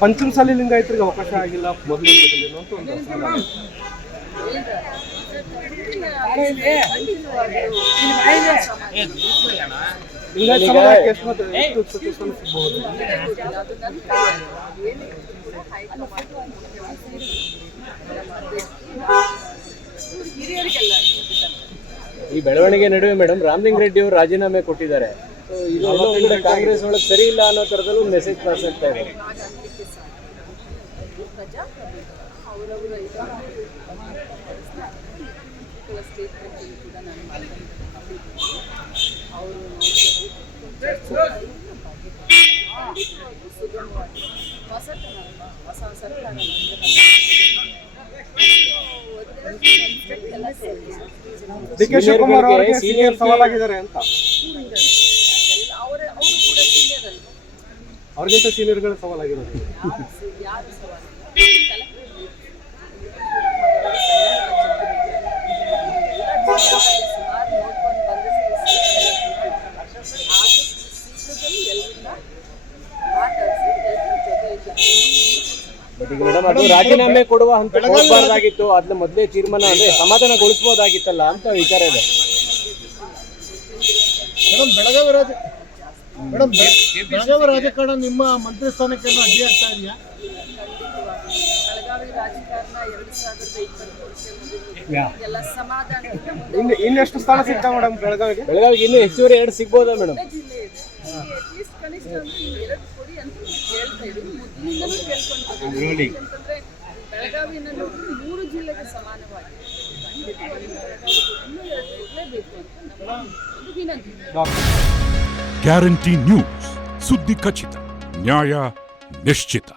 ಪಂಚಮಸಾಲಿ ಲಿಂಗಾಯತರಿಗೆ ಅವಕಾಶ ಆಗಿಲ್ಲ ಮೊದಲು ಅಂತ ಒಂದು ಈ ಬೆಳವಣಿಗೆ ನಡುವೆ ಮೇಡಮ್ ರಾಮಲಿಂಗ ರೆಡ್ಡಿ ಅವರು ರಾಜೀನಾಮೆ ಕೊಟ್ಟಿದ್ದಾರೆ. ಕಾಂಗ್ರೆಸ್ ಒಳಗೆ ಸರಿ ಇಲ್ಲ ಅನ್ನೋ ತರದಲ್ಲೂ ಮೆಸೇಜ್ ಪಾಸ್ ಆಗ್ತಾ ಇದೆ. ಡಿ ಕೆ ಶಿವಕುಮಾರ್ ಅವರಿಗೆ ಸೀನಿಯರ್ ಸವಾಲಾಗಿದ್ದಾರೆ ಅಂತ. ಅವ್ರಿಗಿಂತ ಸೀನಿಯರ್ಗಳು ಸವಾಲಾಗಿರೋದು. ಬಟ್ ಈಗ ಮೇಡಮ್ ಅದು ರಾಜೀನಾಮೆ ಕೊಡುವ ಹಂತ ಹೋಗಬಾರ್ದಾಗಿತ್ತು, ಅದನ್ನ ಮೊದಲೇ ತೀರ್ಮಾನ ಅಂದ್ರೆ ಸಮಾಧಾನಗೊಳಿಸಬಹುದಾಗಿತ್ತಲ್ಲ ಅಂತ ವಿಚಾರ ಇದೆ. ಬೆಳಗಾವಿ ರಾಜಕಾರಣ ನಿಮ್ಮ ಮಂತ್ರಿ ಸ್ಥಾನಕ್ಕೆ ಅಡ್ಡಿ ಆಗ್ತಾ ಇದೆಯಾ? ಇನ್ನೆಷ್ಟು ಸ್ಥಾನ ಸಿಗ್ತಾ ಮೇಡಮ್ ಬೆಳಗಾವಿಗೆ? ಬೆಳಗಾವಿಗೆ ಇನ್ನೂ ಹೆಚ್ಚುವರಿ 2 ಸಿಗ್ಬೋದಾ ಮೇಡಮ್? ಬೆಳಗಾವಿನಲ್ಲಿ 3 ಜಿಲ್ಲೆಗೆ ಸಮಾನವಾಗಿ ಗ್ಯಾರಂಟಿ ನ್ಯೂಸ್, ಸುದ್ದಿ ಖಚಿತ, ನ್ಯಾಯ ನಿಶ್ಚಿತ.